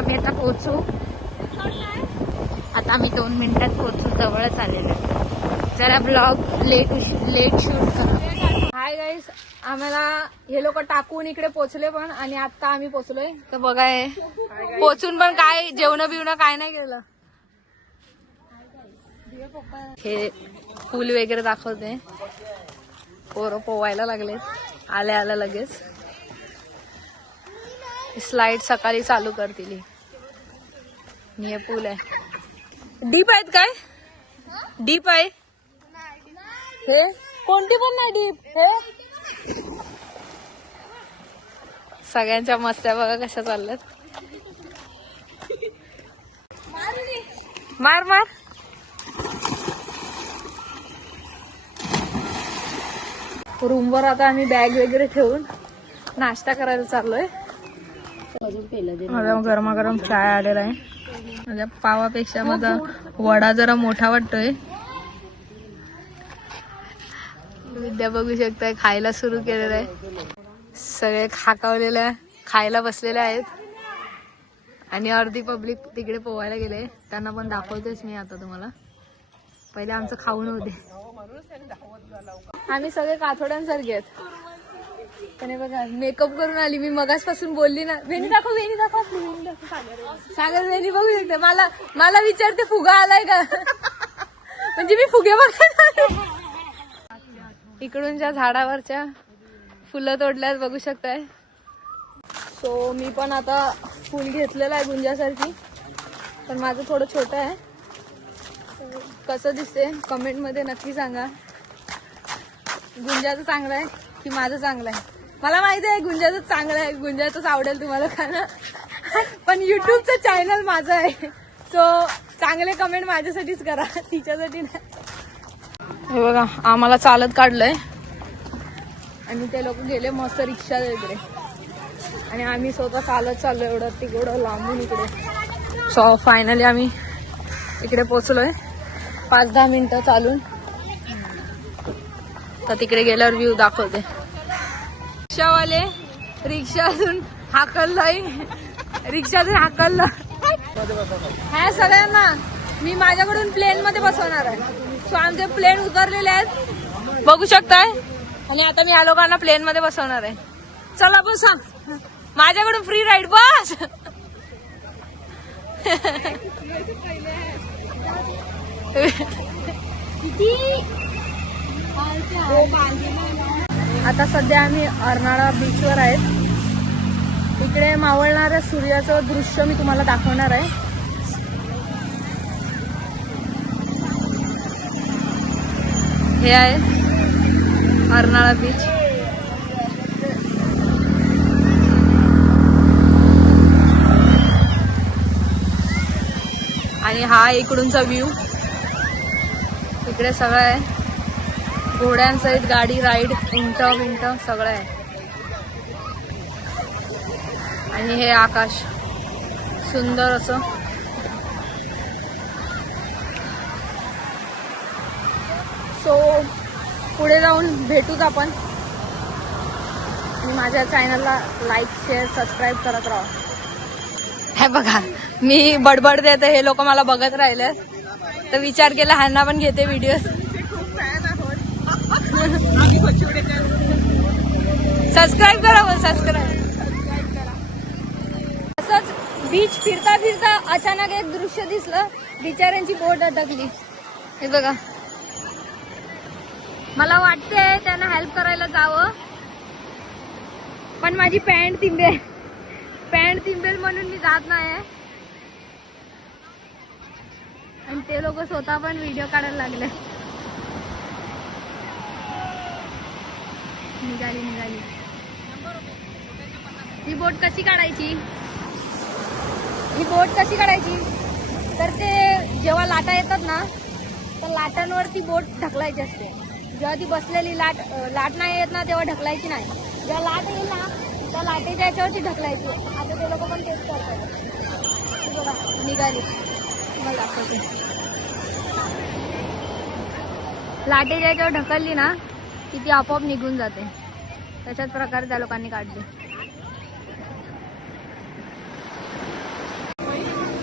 आम्ही आता पोहोचू. आता आम्ही 2 मिनिटात पोहोचू, जवळच आलेलो. जरा ब्लॉग लेट शूट करा. हाय गाईस, आम्हाला हे लोक टाकून इकडे पोहोचले पण, आणि आता आम्ही पोहोचलोय. तर बघा हे पोहोचून पण काय जेवण बिवणं काय नाही केलं. हे पूल वगैरे दाखवते. पोरं पोवायला लागले आल्या लगेच. स्लाइड सकाळी चालू करतील. हे पूल आहे. डीप आहेत काय? डीप आहे हे? कोणती पण नाही डीप. हे सगळ्यांच्या मस्त्या बघा कशा चालल्यात. मार मार. रूमवर आता आम्ही बॅग वगैरे ठेवून नाश्ता करायला चाललोय. माझा गरमागरम चाय आलेला आहे. माझ्या पावापेक्षा माझा वडा जरा मोठा वाटतोय. विद्या बघू शकताय खायला सुरू केलेलं आहे. सगळे खाकावलेले खायला बसलेले आहेत. आणि अर्धी पब्लिक तिकडे पोहायला गेले. त्यांना पण दाखवतेच मी आता तुम्हाला. पहिले आमचं खाऊन होते. आम्ही सगळे काथोड्यांसारखे आहेत. पण बघा मेकअप करून आली मी. मगासपासून बोलली ना, वेणी दाखव वेणी दाखव. सागर वेणी बघू शकते. मला विचारते फुगा आलाय का. म्हणजे मी फुगे बघायला. इकडूनच्या झाडावरच्या फुलं तोडल्यात बघू शकताय. सो मी पण आता फुल घेतलेलं आहे गुंजासारखी. पण माझं थोडं छोटं आहे. कसं दिसते कमेंट मध्ये नक्की सांगा. गुंजाचं चांगलं आहे की माझं चांगलं आहे. मला माहिती आहे गुंजाचं चांगलं आहे. गुंजाचंच आवडेल तुम्हाला खाणं. पण युट्यूबचं चॅनल माझं आहे. सो चांगले कमेंट माझ्यासाठीच करा, तिच्यासाठी नाही. हे बघा आम्हाला चालत काढलंय. आणि ते लोक गेले मस्त रिक्षा वगैरे. आणि आम्ही स्वतः चालत चाललो एवढं तिकडं लांबून इकडे. सो फायनली आम्ही इकडे पोहोचलोय. 5-10 मिनिटं चालून. तर तिकडे गेल्यावर व्ह्यू दाखवते. रिक्षावाले रिक्षातून हाकललंय. रिक्षातून हाकललं. ह्या सगळ्यांना मी माझ्याकडून प्लेन मध्ये बसवणार आहे. सो आमचे प्लेन उतरलेले आहेत बघू शकताय. आणि आता मी या लोकांना प्लेन मध्ये बसवणार आहे. चला बसा माझ्याकडून फ्री राईड बस. आता सध्या आम्ही अर्नाळा बीचवर आहेत. इकडे मावळणाऱ्या सूर्याचं दृश्य मी तुम्हाला दाखवणार आहे. हे आहे अर्नाळा बीच. आणि हा इकडूनचा व्ह्यू. इकडे सगळं आहे. घोड्यांसहित गाडी राईड उंट बिंट सगळं आहे. आणि हे आकाश सुंदर असं. सो पुढे जाऊन भेटूच आपण. आणि माझ्या चॅनलला लाईक शेअर सबस्क्राईब करत राहा. हे बघा मी बडबड देते. हे लोक मला बघत राहिले. तर विचार केला ह्यांना पण घेते व्हिडिओ. सबस्क्राईब करा पण सबस्क्राईब. असंच बीच फिरता फिरता अचानक एक दृश्य दिसलं. बिचाऱ्यांची बोट अटकली. हे बघा मला वाटते त्यांना हेल्प करायला जावं. पण माझी पॅन्ट तिंबेल म्हणून मी जात नाही. आणि ते लोक स्वतः पण व्हिडिओ काढायला लागले. निघाली. ही बोट कशी काढायची तर ते जेव्हा लाटा येतात ना तर लाटांवर ती बोट ढकलायची असते. जेव्हा ती बसलेली लाट नाही येत ना तेव्हा ढकलायची नाही. जेव्हा लाट येईल ना त्या लाटेच्या याच्यावरती ढकलायची. आता ते लोक पण तेच करतात. बघा निघाली. मला दाखवते. लाटेच्या याच्यावर ढकलली ना की ती आपोआप निघून जाते. तशाच प्रकारे त्या लोकांनी काढली.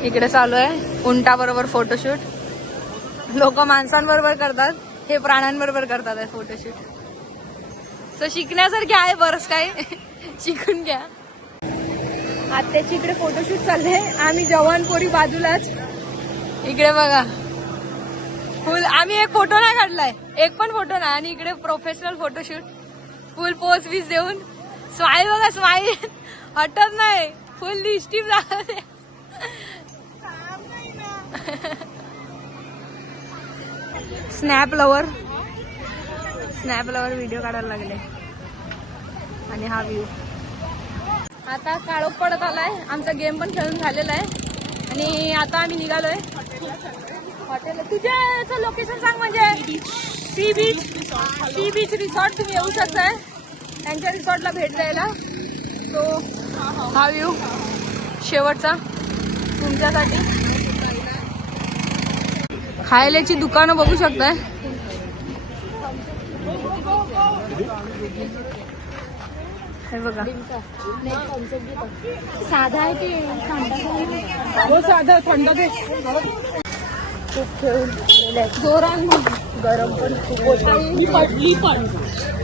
इकडे चालू आहे उंटा बरोबर फोटोशूट. लोक माणसांबरोबर करतात, हे प्राण्यांबरोबर करतात फोटोशूट. सो शिकण्यासारखे आहे बरंच काय. शिकून घ्या. आत्याची इकडे फोटोशूट चालले. आम्ही जवानपोरी बाजूलाच. इकडे बघा फुल. आम्ही एक फोटो नाही काढलाय, एक पण फोटो नाही. आणि इकडे प्रोफेशनल फोटोशूट फुल पोज बीज देऊन. स्माईल बघा, स्माईल हटत नाही. फुल लिस्टिप झालं. स्नॅप लवर व्हिडिओ काढायला लागले. आणि हा व्ह्यू. आता काळोख पडत आलाय. आमचा गेम पण खेळून झालेला आहे. आणि आता आम्ही निघालोय हॉटेल. तुझ्या लोकेशन सांग. म्हणजे सी बीच रिसॉर्ट. तुम्ही येऊ शकताय त्यांच्या रिसॉर्टला भेट द्यायला. तो हा व्ह्यू शेवटचा तुमच्यासाठी. खायल्याची दुकानं बघू शकताय. हे बघा साधा आहे की साधा थंड दे. खूप खेळून जोरान गरम पण खूप पडली. पण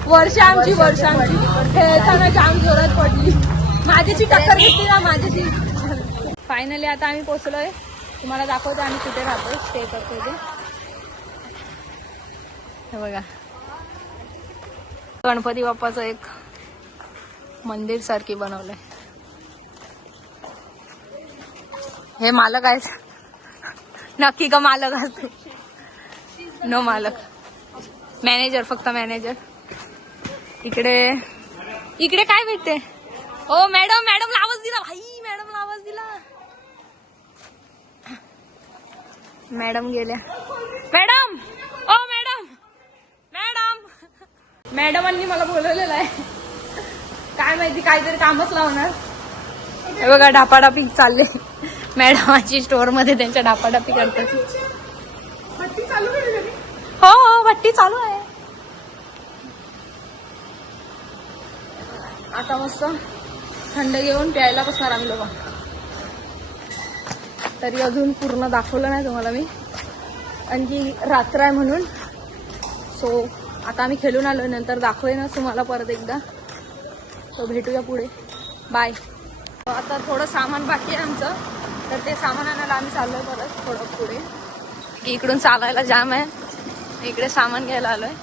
वर्ष आमची खेळताना जाम जोरात पडली. माझ्याची टक्कर घेतली ना माझ्याशी. फायनली आता आम्ही पोहोचलोय. तुम्हाला दाखवतो आम्ही कुठे राहतोय, स्टे करतोय ते. हे बघा गणपती बाप्पाचं एक मंदिर सारखी बनवलंय. हे मालक आहेत. नक्की का मालक असतो? नो मालक, मॅनेजर, फक्त मॅनेजर. इकडे काय भेटते? ओ मॅडम आवाज दिला भाई. मॅडम आवाज दिला. मॅडम गेल्या. मॅडमांनी मला बोलवलेलं आहे. काय माहिती काहीतरी कामच लावणार. हे बघा ढापाढापी चालले. मॅडमाची स्टोअर मध्ये त्यांच्या ढापाढापी करतात. हो भट्टी चालू आहे. आता मस्त थंड घेऊन प्यायला बसणार आम्ही लोक. तरी अजून पूर्ण दाखवलं नाही तुम्हाला मी, आणखी रात्र आहे म्हणून. सो आता आम्ही खेळून आलो, नंतर दाखवेनच तुम्हाला परत एकदा. तो भेटूया पुढे. बाय. आता थोडं सामान बाकी आहे आमचं, तर ते सामान आणायला आम्ही चाललोय परत थोडं पुढे. इकडून चालायला जाम आहे. इकडे सामान घ्यायला आलोय.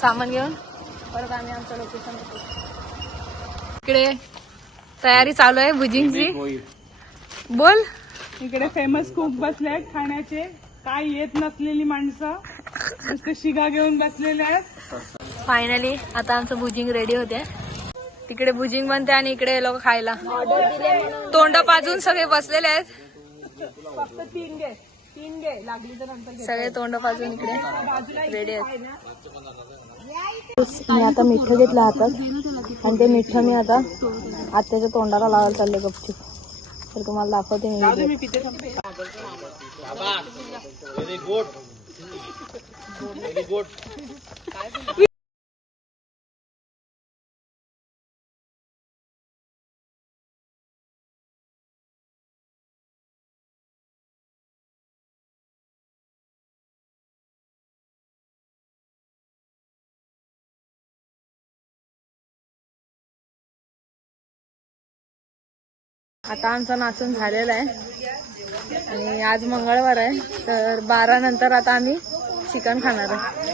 सामान घेऊन परत आम्ही आमचं लोकेशन येतो. इकडे तयारी चालू आहे भुजिंगची. बोल. इकडे फेमस कुक बसले आहेत खाण्याचे. काय येत नसलेली माणसं नुसते शिगा घेऊन बसलेले आहेत. फायनली आता आमचं भुजिंग रेडी होते. तिकडे भुजिंग बनते आणि इकडे लोक खायला तोंड पाजून सगळे बसलेले आहेत. फक्त तीन घे लागली तर नंतर सगळे तोंड पाजून इकडे रेडी आहेत. मी आता मिठ्ठ घेतलं हातात आणि ते मिठ्ठ मी आता आत्याच्या तोंडाला लावायला चालले गपचूप. तर तुम्हाला दाखवते मी. आता आमचं नाचून झालेलं आहे आणि आज मंगळवार आहे, तर 12 नंतर आता आम्ही चिकन खाणार आहे.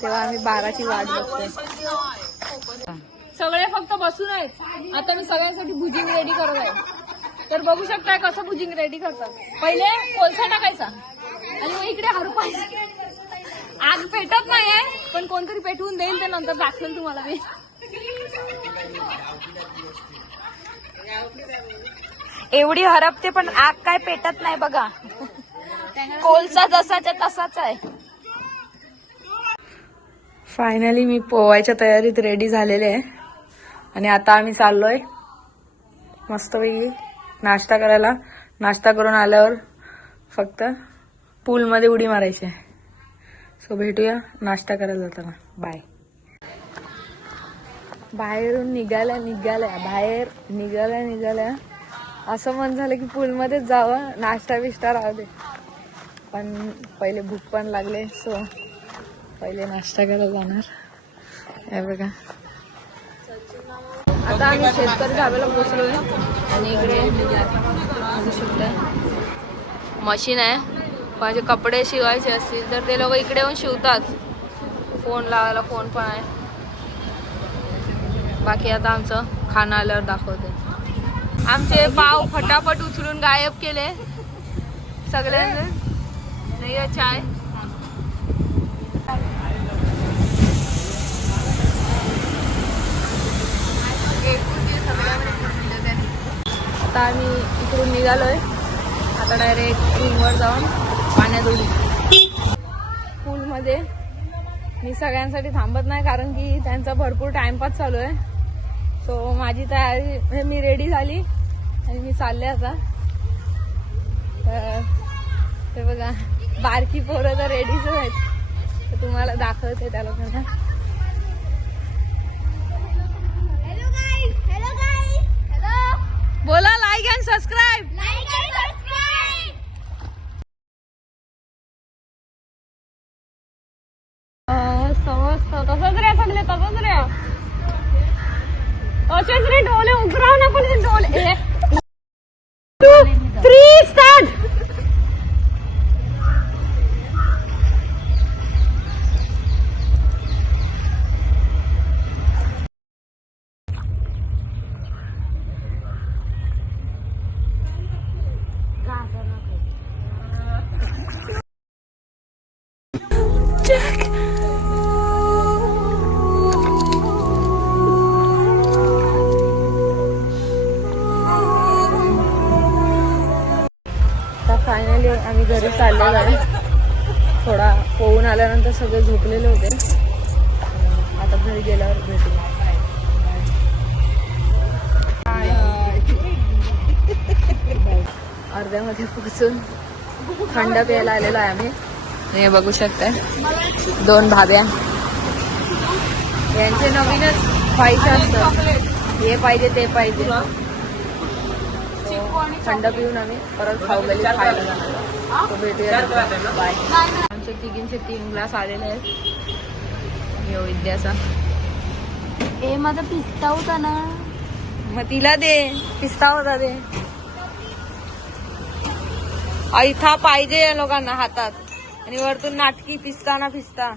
तेव्हा आम्ही 12ची वाट बघतोय. सगळे फक्त बसून आहेत. आता मी सगळ्यांसाठी भुजिंग रेडी करत आहे. तर बघू शकताय कसं भुजिंग रेडी करतात. पहिले कोळसा टाकायचा आणि मग इकडे हरपायचं. आग पेटत नाहीये, पण कोणतरी पेटवून देईल, ते नंतर दाखवेल तुम्हाला मी. एवढी हरपते पण आग काय पेटत नाही बघा. कोळसा जसाच्या तसाच आहे. फायनली मी पोवायच्या तयारीत रेडी झालेले आहे आणि आता आम्ही चाललोय मस्तपैकी नाश्ता करायला. नाश्ता करून आल्यावर फक्त पूलमध्ये उडी मारायची आहे. सो भेटूया नाश्ता करायला जाताना. बाय. बाहेरून बाहेर निघाल्या असं मन झालं की पूलमध्येच जावं, नाश्ता बिष्टा राहू दे. पण पहिले भूक पण लागले, सो पहिले नाश्ता करायला जाणार. हे बघा, आता आम्ही शेतकरी धाब्याला पोचलोय आणि इकडे बघू शकताय मशीन आहे. माझे कपडे शिवायचे असतील तर ते लोक इकडे येऊन शिवतात. फोन लावायला फोन पण आहे. बाकी आता आमचं खाणं आल्यावर दाखवते. आमचे पाव फटाफट उचलून गायब केले सगळ्यांनी. नाही आहे चाय. आता आम्ही इकडून निघालोय. आता डायरेक्ट रूमवर जाऊन पाण्यात उडी. पूलमध्ये मी सगळ्यांसाठी थांबत नाही कारण की त्यांचा भरपूर टाइमपास चालू आहे. सो माझी तयारी, मी रेडी झाली आणि मी चालले आता. तर ते बघा, बारकी पोरं तर रेडीच आहेत. तर तुम्हाला दाखवते त्या लोकांना. बोला लाईक अँड सबस्क्राईब. तसंच रे सगळे, तसंच रे. तसेच रे, डोले उघडाव ना पण ते डोले. 2, 3 स्टार्ट. फायनली आम्ही घरी चाललेलो आहे. थोडा पोहून आल्यानंतर सगळे झोपलेले होते. आता घरी गेल्यावर भेटू. अर्ध्यामध्ये पोचून थंड प्यायला आलेलो आहे आम्ही. हे बघू शकताय 2 भाब्या. यांचे नवीनच ख्वाहिशा असतात, हे पाहिजे ते पाहिजे. थंड पिऊन आम्ही परत खाऊ गली खायला जाणार. तो भेटूया, बाय. आमचे तिघींचे 3 ग्लास आलेले आहेत. यो विद्याचा माझा पिस्ता होता ना, मग तिला दे. पिस्ता होता दे. ऐथा पाहिजे या लोकांना हातात आणि वरतून नाटकी पिस्ता ना पिस्ता.